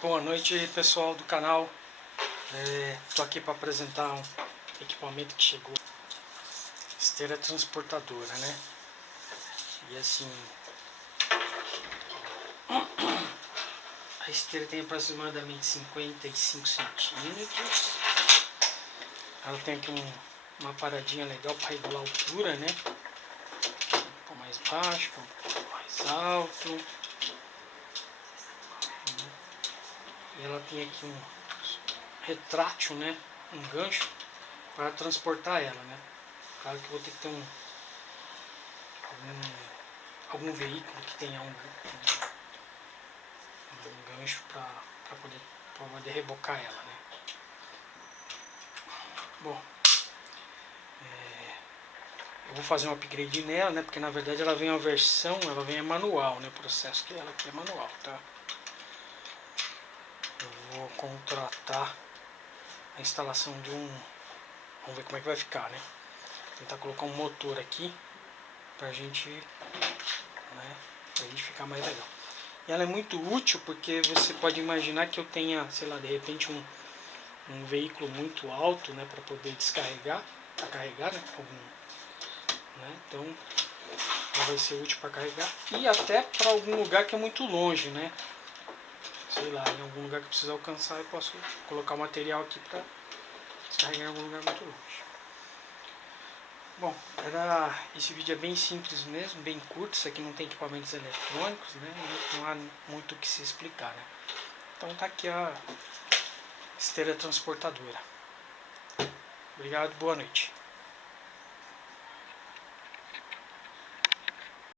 Boa noite, pessoal do canal. Estou aqui para apresentar um equipamento que chegou. Esteira transportadora, né? E assim, a esteira tem aproximadamente 55 centímetros. Ela tem aqui uma paradinha legal para regular a altura, né? Um pouco mais baixo, um pouco mais alto. E ela tem aqui um retrátil, né? Um gancho para transportar ela, né? Claro que eu vou ter que ter algum veículo que tenha um gancho para poder rebocar ela, né? Bom, eu vou fazer um upgrade nela, né? Porque na verdade ela vem ela vem manual, né? O processo dela aqui é manual, tá? Eu vou contratar a instalação de vamos ver como é que vai ficar, né? Tentar colocar um motor aqui pra gente, né? Pra gente ficar mais legal. E ela é muito útil porque você pode imaginar que eu tenha, sei lá, de repente um veículo muito alto, né, para poder descarregar, para carregar, né, então ela vai ser útil para carregar e até para algum lugar que é muito longe, né, sei lá, em algum lugar que eu preciso alcançar eu posso colocar o material aqui para descarregar em algum lugar muito longe. Bom, esse vídeo é bem simples mesmo, bem curto. Isso aqui não tem equipamentos eletrônicos, né, não há muito o que se explicar, né. Então tá aqui a esteira transportadora. Obrigado, boa noite.